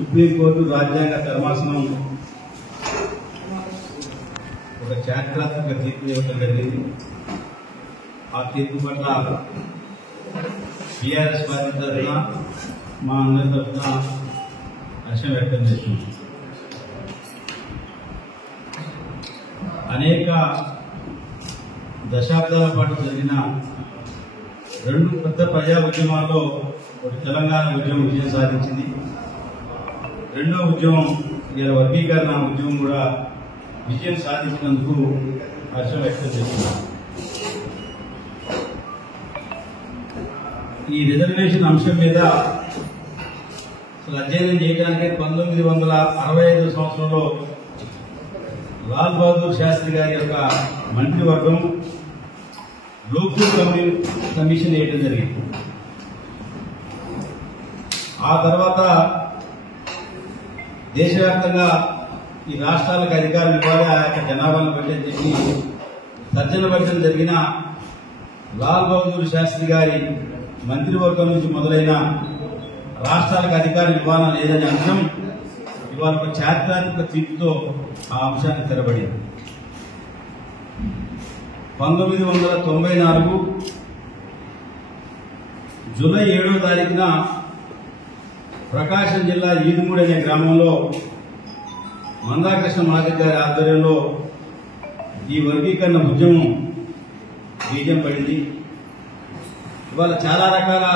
Supreme court రాజ్యాంగ ధర్మాసనం ఒక చారిత్రాత్మక తీర్పు ఇవ్వడం జరిగింది. ఆ తీర్పు పట్ల టీఆర్ఎస్ పార్టీ తరఫున మా అందరి తరఫున హర్షం వ్యక్తం చేస్తున్నాం. అనేక దశాబ్దాల పాటు జరిగిన రెండు పెద్ద ప్రజా ఉద్యమాల్లో ఒకటి తెలంగాణ ఉద్యమం విజయం సాధించింది. రెండో ఉద్యమం ఇలా వర్గీకరణ ఉద్యమం కూడా విజయం సాధించినందుకు హర్షం వ్యక్తం చేస్తున్నాం. ఈ రిజర్వేషన్ అంశం మీద అధ్యయనం చేయడానికి 1965 సంవత్సరంలో లాల్ బహదూర్ శాస్త్రి గారి యొక్క మంత్రివర్గం లోక్సభ కమిషన్ వేయడం జరిగింది. ఆ తర్వాత దేశవ్యాప్తంగా ఈ రాష్ట్రాలకు అధికారం ఇవ్వాలి, ఆ యొక్క జనాభాను బట్టి అని చెప్పి తర్జన భర్జన జరిగిన లాల్ బహదూర్ శాస్త్రి గారి మంత్రివర్గం నుంచి మొదలైన రాష్ట్రాలకు అధికారం ఇవ్వాలని లేదనే అంశం ఇవాళ ఒక చారిత్రాత్మక తీర్పుతో ఆ అంశాన్ని తెరబడింది. 1994 జూలై 7వ తారీఖున ప్రకాశం జిల్లా ఈదుమూడి అనే గ్రామంలో మందాకృష్ణ మాదిరి గారి ఆధ్వర్యంలో ఈ వర్గీకరణ ఉద్యమం బీజం పడింది. ఇవాళ చాలా రకాల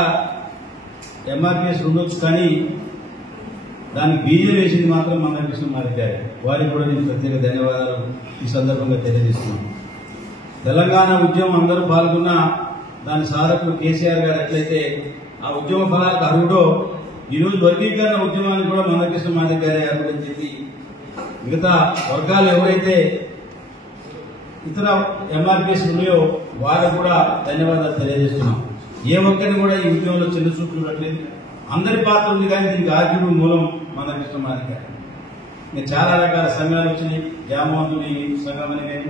ఎంఆర్పీఎస్ ఉండొచ్చు, కానీ దానికి బీజం వేసింది మాత్రం మందాకృష్ణ మాదిరి గారి. వారికి కూడా నేను ప్రత్యేక ధన్యవాదాలు ఈ సందర్భంగా తెలియజేస్తున్నాను. తెలంగాణ ఉద్యమం అందరూ పాల్గొన్న దాని సాధకులు కేసీఆర్ గారు ఎట్లయితే ఆ ఉద్యమ ఫలాలకు అర్హుడో, ఈరోజు వర్గీకరణ ఉద్యమానికి కూడా మందకృష్ణ మాదిరి గారే అర్హుడని చెప్పి మిగతా వర్గాలు ఎవరైతే ఇతర ఎంఆర్పీఎస్ ఉన్నాయో వారికి కూడా ధన్యవాదాలు తెలియజేస్తున్నాం. ఏ ఒక్కరిని కూడా ఈ ఉద్యమంలో చిన్న చూపులు పెట్టలేదు. అందరి పాత్ర ఉంది, కానీ దీనికి ఆర్గ్యుడు మూలం మందకృష్ణ మాదిరి గారు. ఇంకా చాలా రకాల సంఘాలు వచ్చినాయి, జామవంతుని సంఘం అని కానీ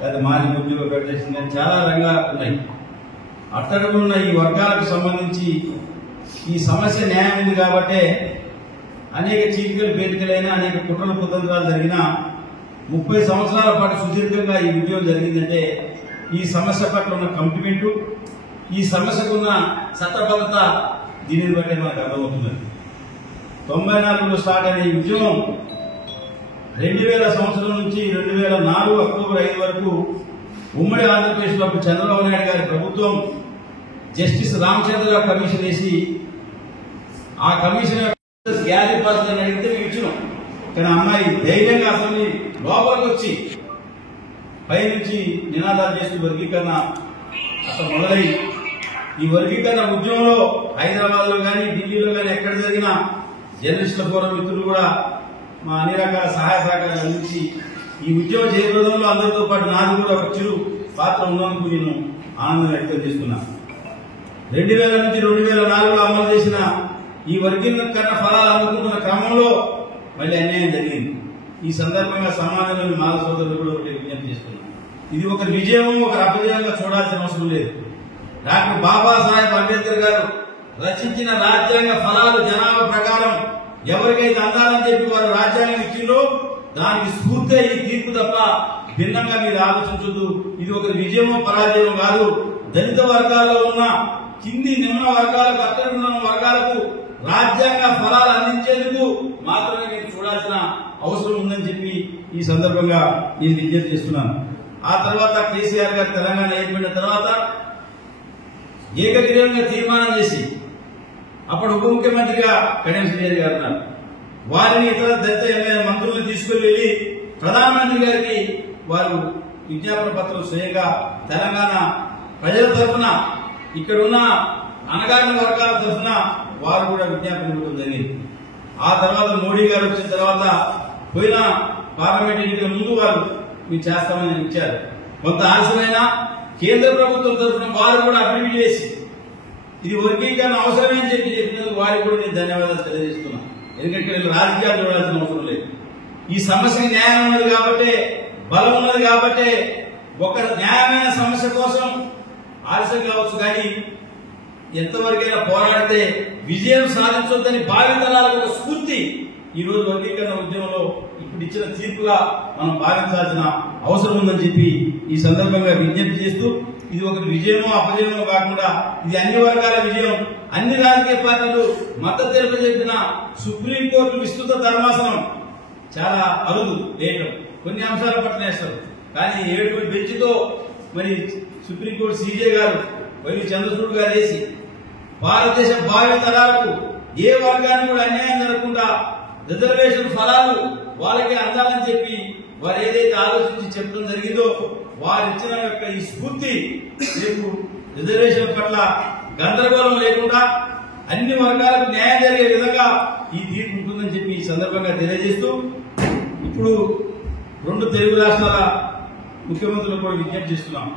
లేదా మాజీ ఉద్యోగ ఫెడరేషన్ కానీ చాలా రంగాలు ఉన్నాయి. అట్టడుగున్న ఈ వర్గాలకు సంబంధించి ఈ సమస్య న్యాయమైంది కాబట్టే అనేక చీలికలు పేలికలైన అనేక కుట్రలు కుతంత్రాలు జరిగిన 30 సంవత్సరాల పాటు సుదీర్ఘంగా ఈ ఉద్యమం జరిగిందంటే ఈ సమస్య పట్ల ఉన్న కమిట్మెంటు, ఈ సమస్యకు ఉన్న చట్టబద్ధత దీనిని బట్టి మనకు అర్థమవుతున్నది. 94లో స్టార్ట్ అయిన ఈ ఉద్యమం 2000 సంవత్సరం నుంచి 2004 అక్టోబర్ 5 వరకు ఉమ్మడి ఆంధ్రప్రదేశ్లో చంద్రబాబు నాయుడు గారి ప్రభుత్వం జస్టిస్ రామచంద్రరావు కమిషన్ వేసి ఆ కమిషన్ గ్యాలరీ పాస్ అని అడిగితే మేము ఇచ్చినాం. కానీ అమ్మాయి ధైర్యంగా అసలు లోపలికి వచ్చి పైనుంచి నినాదాలు చేస్తూ వర్గీకరణ అసలు మొదలై ఈ వర్గీకరణ ఉద్యమంలో హైదరాబాద్ లో కానీ ఢిల్లీలో కానీ ఎక్కడ జరిగినా జర్నలిస్టుల ఫోరం మిత్రులు కూడా మా అన్ని రకాల సహాయ సహకారాలు అందించి ఈ ఉద్యమ జయప్రదంలో అందరితో పాటు నాది కూడా ఒక చిరు పాత్ర ఉన్నందుకు నేను ఆనందం వ్యక్తం చేస్తున్నాను. 2000 నుంచి 2004లో అమలు చేసిన ఈ వర్గీకరణ ఫలాలు అందుకుంటున్న క్రమంలో మళ్ళీ అన్యాయం జరిగింది. ఈ సందర్భంగా సమాజంలోని మాల సోదరులు కూడా ఒకటి విజ్ఞప్తి చేస్తున్నాను. ఇది ఒక విజయమో ఒక అపజయంగా చూడాల్సిన అవసరం లేదు. డాక్టర్ బాబాసాహెబ్ అంబేద్కర్ గారు రచించిన రాజ్యాంగ ఫలాలు జనాభా ప్రకారం ఎవరికైతే అందాలని చెప్పి వారు రాజ్యాంగం ఇచ్చిందో దానికి స్ఫూర్తి ఈ తీర్పు తప్ప భిన్నంగా మీరు ఆలోచించొద్దు. ఇది ఒక విజయమో పరాజయమో కాదు. దళిత వర్గాల్లో ఉన్న కింది నిమ్న వర్గాలకు అట్టడున్న వర్గాలకు రాజ్యాంగ ఫలాలు అందించేందుకు మాత్రమే మీరు చూడాల్సిన అవసరం ఉందని చెప్పి ఈ సందర్భంగా నేను విజ్ఞప్తి చేస్తున్నాను. ఆ తర్వాత కేసీఆర్ గారు తెలంగాణ ఏర్పడిన తర్వాత ఏకగ్రీవంగా తీర్మానం చేసి అప్పుడు ఉప ముఖ్యమంత్రిగా కడియం శ్రీహరి గారు ఉన్నారు. వారిని ఇతర దళిత ఎమ్మెల్యే మంత్రులను తీసుకుని వెళ్లి ప్రధానమంత్రి గారికి వారు విజ్ఞాపన పత్రం స్వయంగా తెలంగాణ ప్రజల తరఫున ఇక్కడున్న అణగారిన వర్గాల తరఫున వారు కూడా విజ్ఞాపన ఇవ్వడం జరిగింది. ఆ తర్వాత మోడీ గారు వచ్చిన తర్వాత పోయిన పార్లమెంట్ ఎన్నికల ముందు వారు మీరు చేస్తామని ఇచ్చారు. కొంత ఆలస్యమైన కేంద్ర ప్రభుత్వం తరఫున వారు కూడా అఫిడవిట్ చేసి ఇది వర్గీకరణ అవసరమే అని చెప్పినందుకు వారికి కూడా నేను ధన్యవాదాలు తెలియజేస్తున్నాను. ఎందుకంటే వీళ్ళు రాజకీయాలు చూడాల్సిన అవసరం లేదు. ఈ సమస్యకి న్యాయం ఉన్నది కాబట్టి, బలం ఉన్నది కాబట్టి ఒక న్యాయమైన సమస్య కోసం ఆలస్యం కావచ్చు, కానీ ఎంతవరకైనా పోరాడితే విజయం సాధించొద్దని భావితరాలకు ఒక స్ఫూర్తి ఈ రోజు వర్గీకరణ ఉద్యమంలో ఇప్పుడు ఇచ్చిన తీర్పుగా మనం భావించాల్సిన అవసరం ఉందని చెప్పి ఈ సందర్భంగా విజ్ఞప్తి చేస్తూ ఇది ఒక విజయమో అపజయమో కాకుండా ఇది అన్ని వర్గాల విజయం. అన్ని రాజకీయ పార్టీలు మద్దతు తెలియజేసిన సుప్రీంకోర్టు విస్తృత ధర్మాసనం చాలా అరుదు వేయటం, కొన్ని అంశాల పట్ల వేస్తారు. కానీ 7 బెంచ్తో మరి సుప్రీంకోర్టు సీజే గారు వైవి చంద్రచూడ్ గారు వేసి భారతదేశ భావి తరాలకు ఏ వర్గాన్ని కూడా అన్యాయం జరగకుండా రిజర్వేషన్ ఫలాలు వాళ్ళకే అందాలని చెప్పి వారు ఏదైతే ఆలోచించి చెప్పడం జరిగిందో వారు ఇచ్చిన యొక్క ఈ స్ఫూర్తి రేపు రిజర్వేషన్ పట్ల గందరగోళం లేకుండా అన్ని వర్గాలకు న్యాయం జరిగే విధంగా ఈ తీర్పు ఉంటుందని చెప్పి ఈ సందర్భంగా తెలియజేస్తూ ఇప్పుడు 2 తెలుగు రాష్ట్రాల ముఖ్యమంత్రులు కూడా విజ్ఞప్తి చేస్తున్నాం.